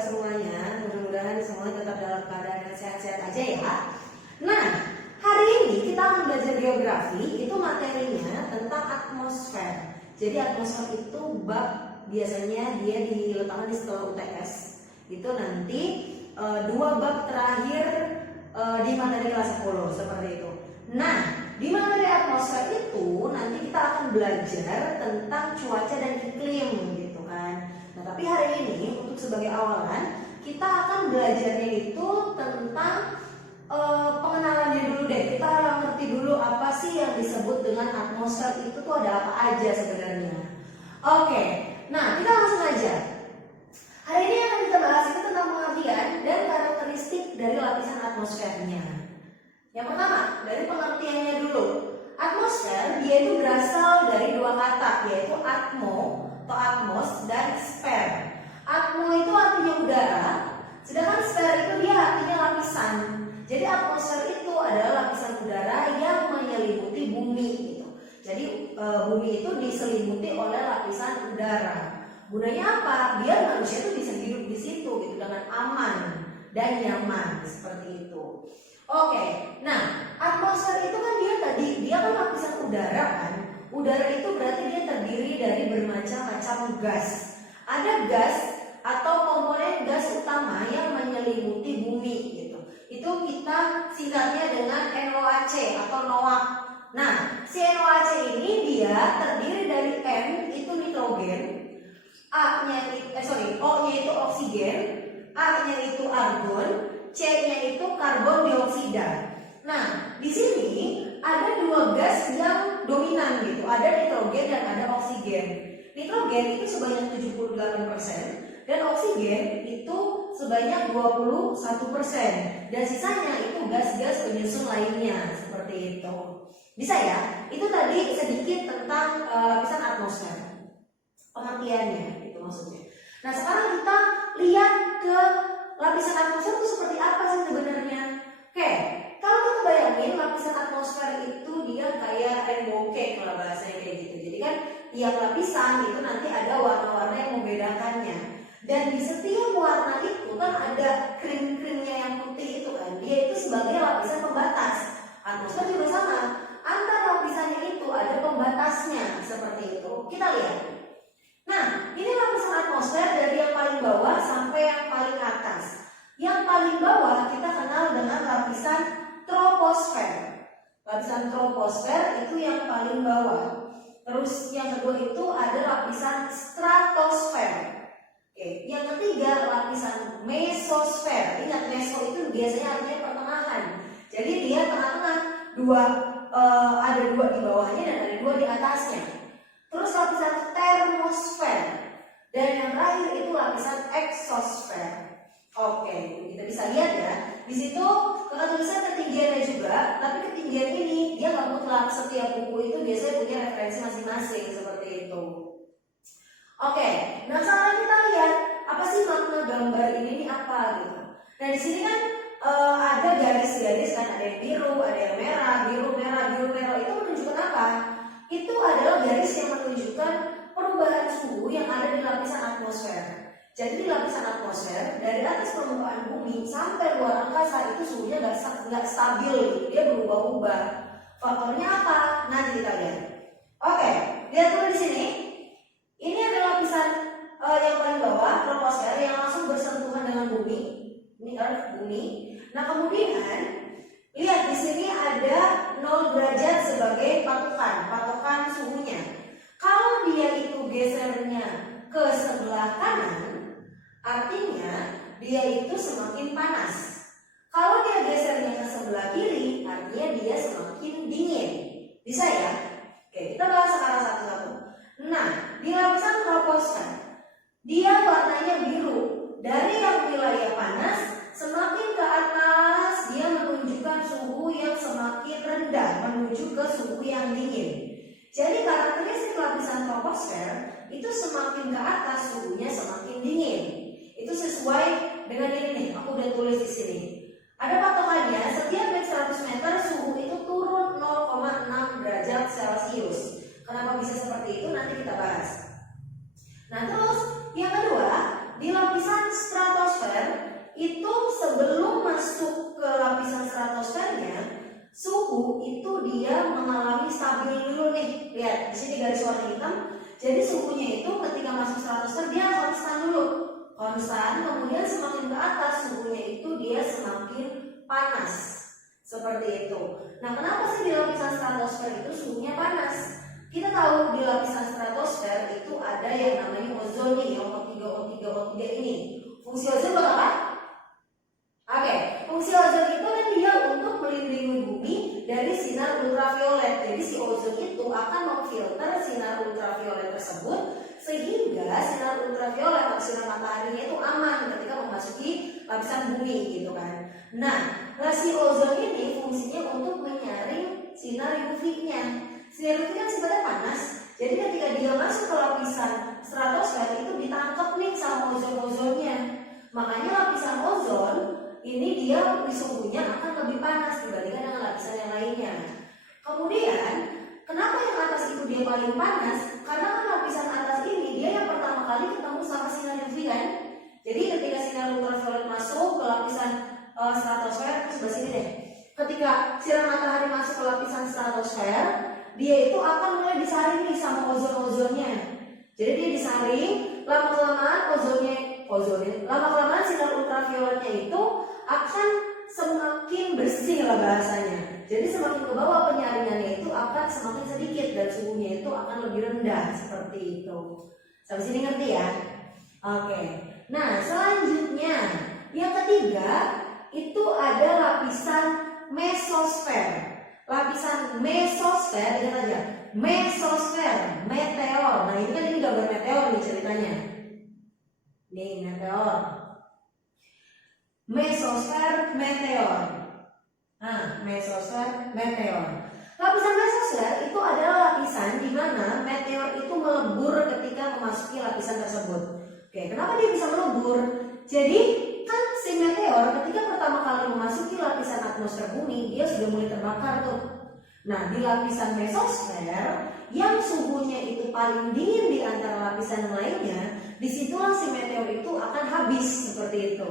semuanya? Mudah-mudahan semuanya tetap dalam keadaan yang sehat-sehat aja ya. Nah, hari ini kita akan belajar geografi. Itu materinya tentang atmosfer. Jadi atmosfer itu bab biasanya dia diletakkan di setelah UTS. Itu nanti 2 bab terakhir di materi kelas 10 seperti itu. Nah, di materi atmosfer itu nanti kita akan belajar tentang cuaca dan iklim gitu kan. Nah, tapi hari ini untuk sebagai awalan kita akan belajarnya itu tentang pengenalannya dulu deh. Kita harus ngerti dulu apa sih yang disebut dengan atmosfer itu tuh ada apa aja sebenarnya. Oke, nah kita langsung aja. Hari ini akan kita bahas itu tentang pengertian dan karakteristik dari lapisan atmosfernya. Yang pertama, dari pengertiannya dulu. Atmosfer dia itu berasal dari 2 kata, yaitu atmo atau atmos dan sfer. Atmo itu artinya udara, sedangkan sfer itu dia artinya lapisan. Jadi atmosfer itu adalah lapisan udara yang menyelimuti bumi gitu. Jadi bumi itu diselimuti oleh lapisan udara. Gunanya apa? Biar manusia itu bisa hidup di situ gitu dengan aman dan nyaman seperti itu. Oke, nah atmosfer itu kan dia kan lapisan udara kan. Udara itu berarti dia terdiri dari bermacam-macam gas. Ada gas atau komponen gas utama yang menyelimuti bumi gitu. Itu kita singkatnya dengan NOAC atau NOAK. Nah, si NOAC ini dia terdiri dari N itu nitrogen, O-nya itu oksigen, A-nya itu argon, C-nya itu karbon dioksida. Nah, di sini ada 2 gas yang dominan gitu. Ada nitrogen dan ada oksigen. Nitrogen itu sebanyak 78% dan oksigen itu sebanyak 21%. Dan sisanya itu gas-gas penyusun lainnya seperti itu. Bisa ya? Itu tadi sedikit tentang lapisan atmosfer. Pengertiannya itu maksudnya. Nah, sekarang kita lihat ke lapisan atmosfer itu seperti apa sih sebenarnya? Oke, kalau kita bayangin lapisan atmosfer itu dia kayak rainbow cake lah bahasanya kayak gitu. Jadi kan tiap lapisan itu nanti ada warna-warna yang membedakannya. Dan di setiap warna itu kan ada krim-krimnya yang putih itu kan. Dia itu sebagai lapisan pembatas. Atmosfer juga sama. Antar lapisannya itu ada pembatasnya seperti itu. Kita lihat. Nah, ini lapisan atmosfer dari yang paling bawah sampai yang paling atas. Yang paling bawah kita kenal dengan lapisan troposfer. Lapisan troposfer itu yang paling bawah. Terus yang kedua itu ada lapisan stratosfer. Oke, yang ketiga lapisan mesosfer. Ingat, meso itu biasanya artinya pertengahan. Jadi dia tengah-tengah, ada 2 di bawahnya dan ada 2 di atasnya. Terus lapisan termosfer dan yang terakhir itu lapisan exosfer. Oke, kita bisa lihat ya. Di situ kakak tulisan ketinggiannya juga, tapi ketinggian ini dia nggak mutlak. Setiap buku itu biasanya punya referensi masing-masing seperti itu. Oke, nah sekarang kita lihat apa sih makna gambar ini apa gitu. Nah di sini kan ada garis-garis kan, ada yang biru, ada yang merah, biru merah itu menunjukkan apa? Itu adalah garis yang menunjukkan perubahan suhu yang ada di lapisan atmosfer. Jadi di lapisan atmosfer dari atas permukaan bumi sampai luar angkasa itu suhunya nggak stabil gitu, dia berubah-ubah. Faktornya apa? Nanti kita lihat. Oke, lihat dulu di sini. Ini adalah lapisan yang paling bawah, troposfer yang langsung bersentuhan dengan bumi. Ini kan bumi. Nah kemudian lihat di sini ada 0 derajat sebagai patokan suhunya. Kalau dia itu gesernya ke sebelah kanan, artinya dia itu semakin panas. Kalau dia gesernya ke sebelah kiri, artinya dia semakin dingin. Bisa ya? Oke, kita bahas sekarang satu-satu. Nah, di lapisan troposfer, dia warnanya biru. Dari yang wilayah panas, semakin ke atas dia menunjukkan suhu yang semakin rendah menuju ke suhu yang dingin. Jadi karakteristik lapisan troposfer itu semakin ke atas suhunya semakin dingin. Itu sesuai dengan ini nih, aku udah tulis di sini. Ada patokannya, setiap naik 100 meter suhu itu turun 0,6 derajat Celcius. Kenapa bisa seperti itu nanti kita bahas. Nah terus yang kedua, di lapisan stratosfer warna hitam. Jadi suhunya itu ketika masuk stratosfer dia konstan dulu, konstan. Kemudian semakin ke atas suhunya itu dia semakin panas, seperti itu. Nah, kenapa sih di lapisan stratosfer itu suhunya panas? Kita tahu di lapisan stratosfer itu ada yang namanya ozon nih, yang O3 ini. Fungsi ozon buat apa? Oke, fungsi ozon itu kan dia untuk melindungi bumi dari sinar ultraviolet. Jadi si ozon itu akan memfilter sinar ultraviolet tersebut sehingga sinar ultraviolet atau sinar mataharinya itu aman ketika memasuki lapisan bumi gitu kan. Nah, si ozon ini fungsinya untuk menyaring sinar UV-nya. Sinar UV kan sebenarnya panas. Jadi ketika dia masuk ke lapisan stratosfer itu ditangkap nih sama ozon-ozonnya. Makanya lapisan ozon ini dia suhunya akan lebih panas dibandingkan dengan lapisan yang lainnya. Kemudian, kenapa yang atas itu dia paling panas? Karena kan lapisan atas ini dia yang pertama kali ketemu sama sinar UV kan. Jadi ketika sinar ultraviolet masuk ke lapisan stratosfer, sebelah sini deh. Ketika sinar matahari masuk ke lapisan stratosfer, dia itu akan mulai disaring nih sama ozon-ozonnya. Jadi dia disaring, lama-kelamaan lama-kelamaan sinar ultravioletnya itu akan semakin bersih lah bahasanya. Jadi semakin ke bawah penyaringannya itu akan semakin sedikit dan suhunya itu akan lebih rendah seperti itu. Sampai sini ngerti ya? Oke. Nah, selanjutnya yang ketiga itu ada lapisan mesosfer. Lapisan mesosfer, ingat aja, mesosfer, meteor. Nah, ini kan ini gambar meteor nih ceritanya. Nih, meteor. Mesosfer, meteor. Nah, mesosfer, meteor. Lapisan mesosfer itu adalah lapisan di mana meteor itu melebur ketika memasuki lapisan tersebut. Oke, kenapa dia bisa melebur? Jadi kan si meteor ketika pertama kali memasuki lapisan atmosfer bumi dia sudah mulai terbakar tuh. Nah, di lapisan mesosfer yang suhunya itu paling dingin di antara lapisan lainnya, disitulah si meteor itu akan habis seperti itu.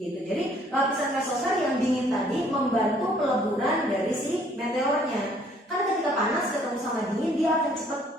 Gitu. Jadi lapisan mesosfer yang dingin tadi membantu peleburan dari si meteornya. Karena ketika panas ketemu sama dingin dia akan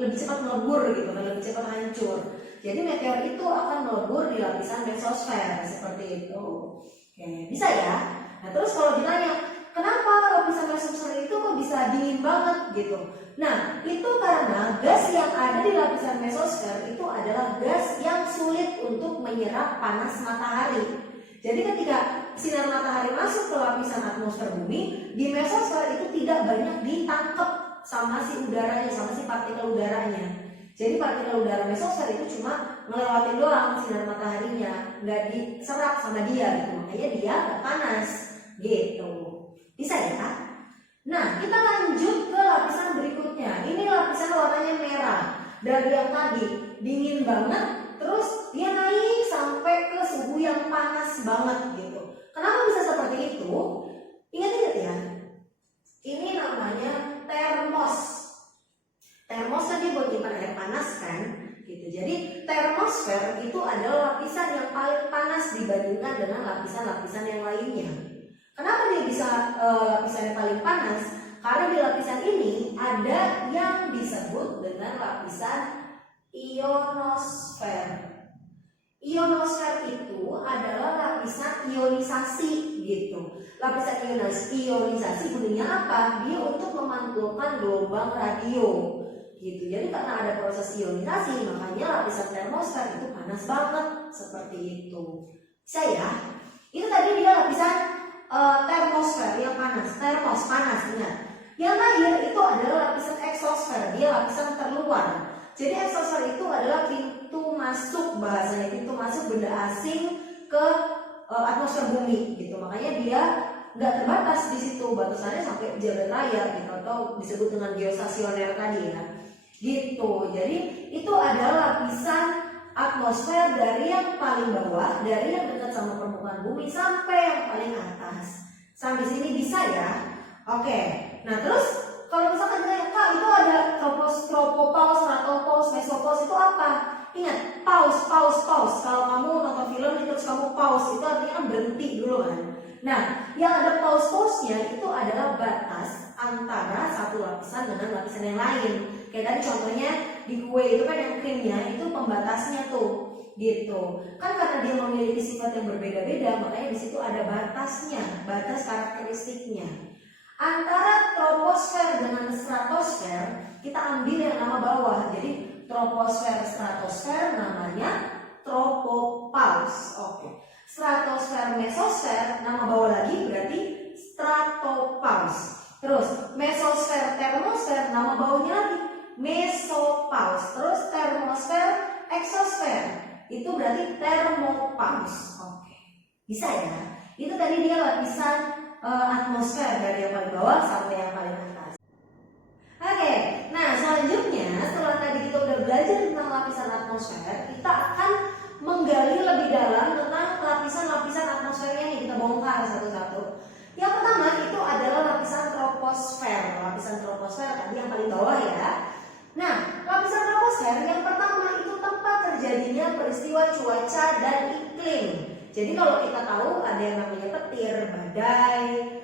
lebih cepat melebur gitu, lebih cepat hancur. Jadi meteor itu akan melebur di lapisan mesosfer seperti itu. Oke, bisa ya? Nah, terus kalau ditanya, kenapa lapisan mesosfer itu kok bisa dingin banget gitu? Nah, itu karena gas yang ada di lapisan mesosfer itu adalah gas yang sulit untuk menyerap panas matahari. Jadi ketika sinar matahari masuk ke lapisan atmosfer bumi, di mesosfer itu tidak banyak ditangkap sama si udaranya, sama si partikel udaranya. Jadi partikel udara mesosfer itu cuma ngelewatin doang sinar mataharinya, nggak diserap sama dia gitu. Makanya dia nggak panas gitu. Bisa ya? Nah, kita lanjut ke lapisan berikutnya. Ini lapisan warnanya merah. Dari yang tadi dingin banget, terus dia naik sampai ke suhu yang panas banget gitu. Kenapa bisa seperti itu? Ingat-ingat ya. Ini namanya termos. Termos tadi buat nyimpan air panas kan? Gitu. Jadi termosfer itu adalah lapisan yang paling panas dibandingkan dengan lapisan-lapisan yang lainnya. Kenapa dia bisa lapisan yang paling panas? Karena di lapisan ini ada yang disebut dengan lapisan ionosfer. Ionosfer itu adalah lapisan ionisasi gitu. Lapisan ionisasi gunanya apa? Dia untuk memantulkan gelombang radio gitu. Jadi karena ada proses ionisasi, makanya lapisan termosfer itu panas banget seperti itu. Bisa ya? Itu tadi dia lapisan termosfer yang panas. Termos panas, ingat. Yang terakhir itu adalah lapisan eksosfer. Dia lapisan terluar. Jadi eksosfer itu adalah pintu masuk, bahasanya pintu masuk benda asing ke atmosfer bumi gitu. Makanya dia nggak terbatas di situ, batasannya sampai jagat raya gitu, atau disebut dengan geostasioner tadi ya. Gitu. Jadi itu adalah lapisan atmosfer dari yang paling bawah, dari yang dekat sama permukaan bumi sampai yang paling atas. Sampai sini bisa ya? Oke. Nah, terus kalau misalkan ditanya, Kak, itu ada tropopause, stratopause, mesopause itu apa? Ingat, pause. Kalau kamu nonton film terus kamu pause, itu artinya kan berhenti dulu kan. Nah, yang ada pause-nya itu adalah batas antara satu lapisan dengan lapisan yang lain. Kayak tadi contohnya di kue itu kan yang krimnya itu pembatasnya tuh gitu kan, karena dia memiliki sifat yang berbeda-beda makanya di situ ada batasnya, batas karakteristiknya. Antara troposfer dengan stratosfer kita ambil yang nama bawah, jadi troposfer stratosfer namanya tropopause. Oke. Stratosfer mesosfer nama bawah lagi berarti stratopause. Terus mesosfer termosfer nama bawahnya lagi mesopause. Terus termosfer exosfer itu berarti thermopause. Oke. Bisa ya? Itu tadi dia lapisan atmosfer dari yang paling bawah sampai yang paling atas. Oke, nah selanjutnya setelah tadi kita udah belajar tentang lapisan atmosfer, kita akan menggali lebih dalam tentang lapisan-lapisan atmosfernya nih, kita bongkar satu-satu. Yang pertama itu adalah lapisan troposfer. Lapisan troposfer tadi yang paling bawah ya. Nah, lapisan troposfer yang pertama itu tempat terjadinya peristiwa cuaca dan iklim. Jadi kalau kita tahu ada yang namanya petir, badai,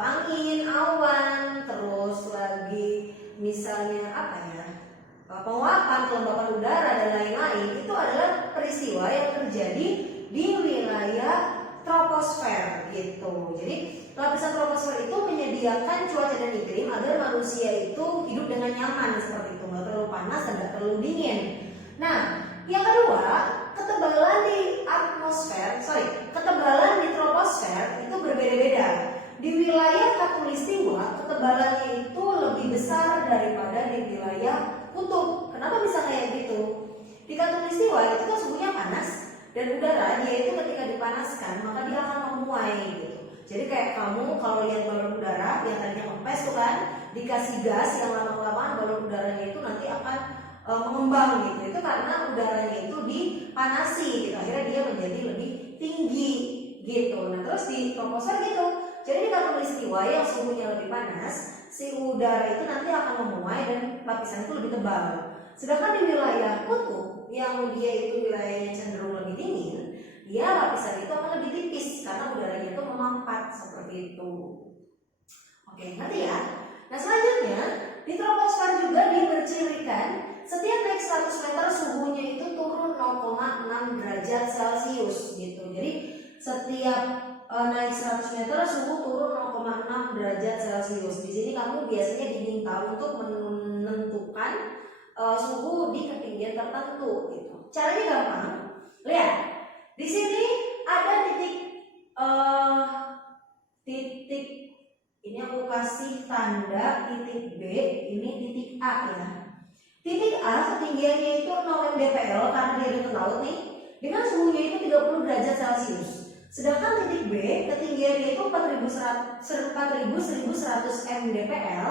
angin, awan, terus lagi misalnya apa ya, penguapan, kelembapan udara dan lain-lain, itu adalah peristiwa yang terjadi di wilayah troposfer gitu. Jadi lapisan troposfer itu menyediakan cuaca dan iklim agar manusia itu hidup dengan nyaman seperti itu, nggak terlalu panas dan nggak terlalu dingin. Nah, yang kedua, ketebalan di ketebalan di troposfer itu berbeda-beda. Di wilayah khatulistiwa ketebalannya itu lebih besar daripada di wilayah kutub. Kenapa bisa kayak gitu? Di khatulistiwa itu kan suhunya panas dan udara dia itu ketika dipanaskan maka dia akan memuai gitu. Jadi kayak kamu kalau lihat balon udara yang tadinya kempes tuh kan, dikasih gas yang lama-kelamaan balon udaranya itu nanti akan mengembang gitu. Itu karena udaranya itu dipanasi gitu. Akhirnya dia menjadi lebih tinggi gitu. Nah terus di troposfer gitu. Jadi di khatulistiwa yang suhunya lebih panas, si udara itu nanti akan memuai dan lapisan itu lebih tebal. Sedangkan di wilayah kutub yang dia itu wilayahnya cenderung lebih dingin, dia lapisan itu akan lebih tipis karena udaranya itu memampat seperti itu. Oke, ngerti ya? Nah selanjutnya di troposfer juga dipercirikan setiap naik 100 meter suhunya itu turun 0,6 derajat Celcius gitu. Jadi setiap naik 100 meter suhu turun 0,6 derajat Celcius. Di sini kamu biasanya diminta untuk menentukan suhu di ketinggian tertentu gitu. Caranya gampang. Lihat. Di sini ada titik ini aku kasih tanda titik B, ini titik A ya. Titik A ketinggiannya itu 0 mdpl karena dia dekat laut nih, dengan suhunya itu 30 derajat Celcius. Sedangkan titik B ketinggiannya itu 4100 mdpl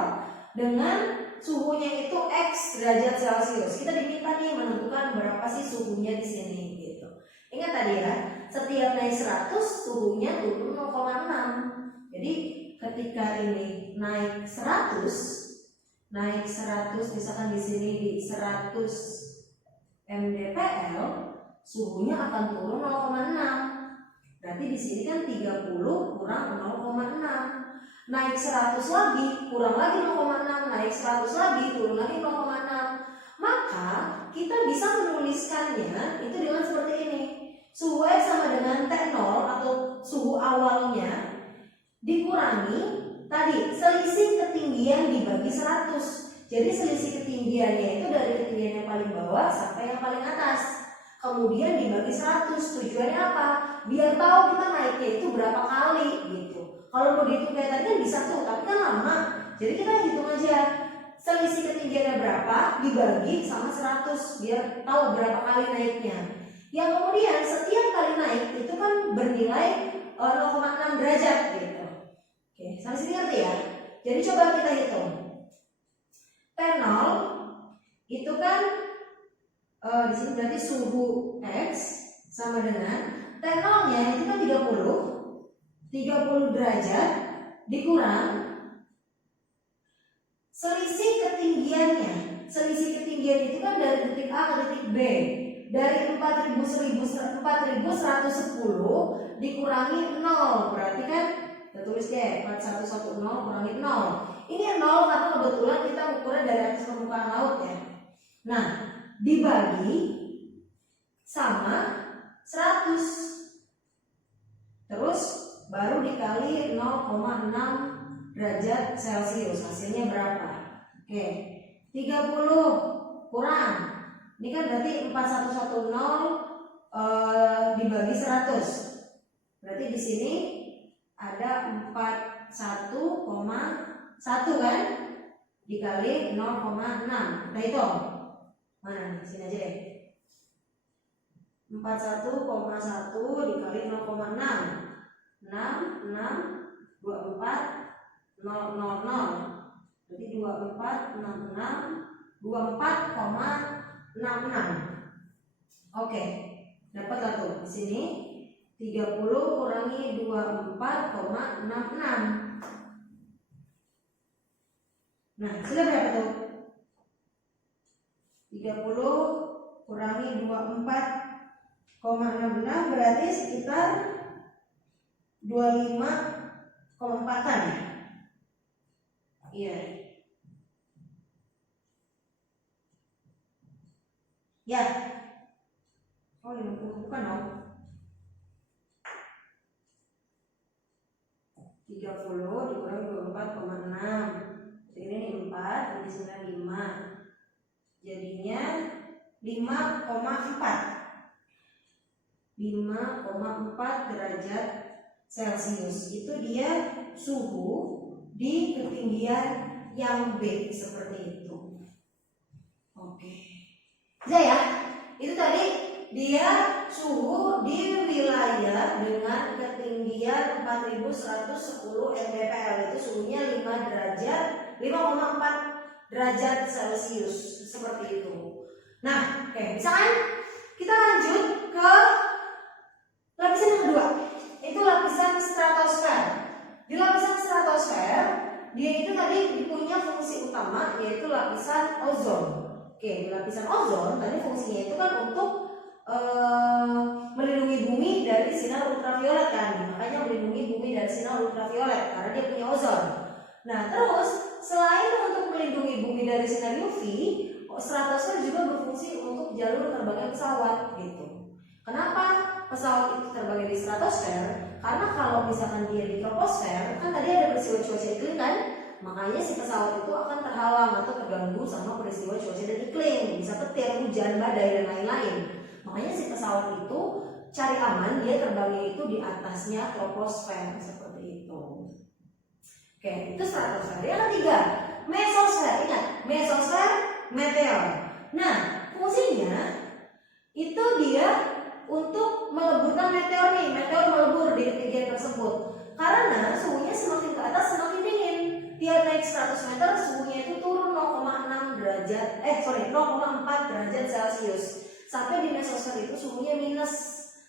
dengan suhunya itu X derajat Celcius. Kita diminta nih menentukan berapa sih suhunya di sini gitu. Ingat tadi ya, setiap naik 100 suhunya turun 0,6. Jadi ketika ini naik 100 misalkan di sini di 100 mdpl suhunya akan turun 0,6. Berarti di sini kan 30 kurang 0,6. Naik 100 lagi kurang lagi 0,6, naik 100 lagi turun lagi 0,6. Maka kita bisa menuliskannya itu dengan seperti ini. Suhu X sama dengan T0 atau suhu awalnya dikurangi tadi selisih ketinggian dibagi 100. Jadi selisih ketinggiannya itu dari ketinggian yang paling bawah sampai yang paling atas. Kemudian dibagi 100. Tujuannya apa? Biar tahu kita naiknya itu berapa kali gitu. Kalau mau dihitung kayak tadi kan bisa tuh, tapi kan lama. Jadi kita hitung aja selisih ketinggiannya berapa dibagi sama 100 biar tahu berapa kali naiknya. Yang kemudian setiap kali naik itu kan bernilai 0,6 derajat gitu. Oke, sampai sini ngerti ya? Jadi coba kita hitung. T0 itu kan di sini berarti suhu X sama dengan T0-nya itu kan 30 derajat dikurang selisih ketinggiannya. Selisih ketinggian itu kan dari titik A ke titik B. Dari 4110 dikurangi 0, berarti kan kita tulis deh 4110 kurangi 0. Ini 0 karena kebetulan kita ukurnya dari atas permukaan laut ya. Nah, dibagi sama 100. Terus baru dikali 0,6 derajat Celcius. Hasilnya berapa? Oke, 30 kurang. Ini kan berarti 4110 dibagi 100. Berarti di sini ada 41,1 kan? Dikali 0,6. Kita hitung. Mana nih? Sini aja deh. 41,1 dikali 0,6. 6, 24, 000. Berarti 24, 66, 24,66. Oke, dapatlah tuh di sini 30 kurangi 24,66. Nah, sudah berapa tuh? 30 kurangi 24,66 berarti sekitar 25,4-an ya? Iya. Ya. Oh, 50 bukan dong. 30 dikurangi 24,6. Ini 4, ini 95. Jadinya 5,4. 5,4 derajat Celcius. Itu dia suhu di ketinggian yang B seperti itu. Oke. Bisa ya? Itu tadi dia suhu di wilayah dengan ketinggian 4110 mdpl, itu suhunya 5,4 derajat Celcius seperti itu. Nah, oke, misalkan kita lanjut ke lapisan yang kedua, itu lapisan stratosfer. Di lapisan stratosfer, dia itu tadi punya fungsi utama yaitu lapisan ozon. Oke, di lapisan ozon tadi fungsinya itu kan untuk melindungi bumi dari sinar ultraviolet kan, makanya melindungi bumi dari sinar ultraviolet karena dia punya ozon. Nah, terus selain untuk melindungi bumi dari sinar UV, stratosfer juga berfungsi untuk jalur terbangnya pesawat gitu. Kenapa pesawat itu terbang di stratosfer? Karena kalau misalkan dia di troposfer, kan tadi ada peristiwa cuaca iklim kan, makanya si pesawat itu akan terhalang atau terganggu sama peristiwa cuaca dan iklim, bisa petir, hujan, badai dan lain-lain. Makanya si pesawat itu cari aman, dia terbangnya itu di atasnya troposfer seperti itu. Oke, itu stratosfer. Yang ketiga, mesosfer. Ingat, mesosfer, meteor. Nah, fungsinya itu dia untuk meleburkan meteor nih. Meteor melebur di ketinggian tersebut. Karena suhunya semakin ke atas semakin dingin. Tiap naik 100 meter suhunya itu turun 0,4 derajat Celcius. Sampai di mesosfer itu suhunya minus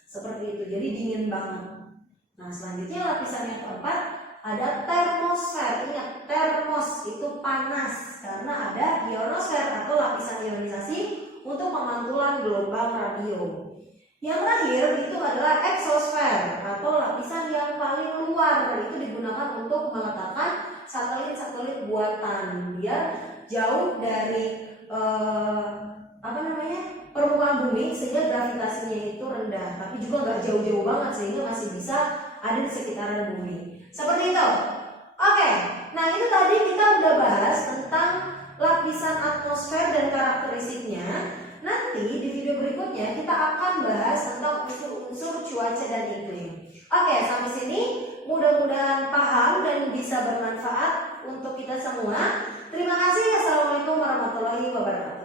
seperti itu. Jadi dingin banget. Nah, selanjutnya lapisan yang keempat ada termosfer. Ingat, termos itu panas karena ada ionosfer atau lapisan ionisasi untuk pemantulan gelombang radio. Yang terakhir itu adalah eksosfer atau lapisan yang paling luar. Itu digunakan untuk meletakkan satelit-satelit buatan biar jauh dari permukaan bumi sehingga gravitasinya itu rendah, tapi juga nggak jauh-jauh banget sehingga masih bisa ada di sekitaran bumi. Seperti itu. Oke, nah itu tadi kita udah bahas tentang lapisan atmosfer dan karakteristiknya. Nanti di video berikutnya kita akan bahas tentang unsur-unsur cuaca dan iklim. Oke, sampai sini mudah-mudahan paham dan bisa bermanfaat untuk kita semua. Terima kasih. Assalamualaikum warahmatullahi wabarakatuh.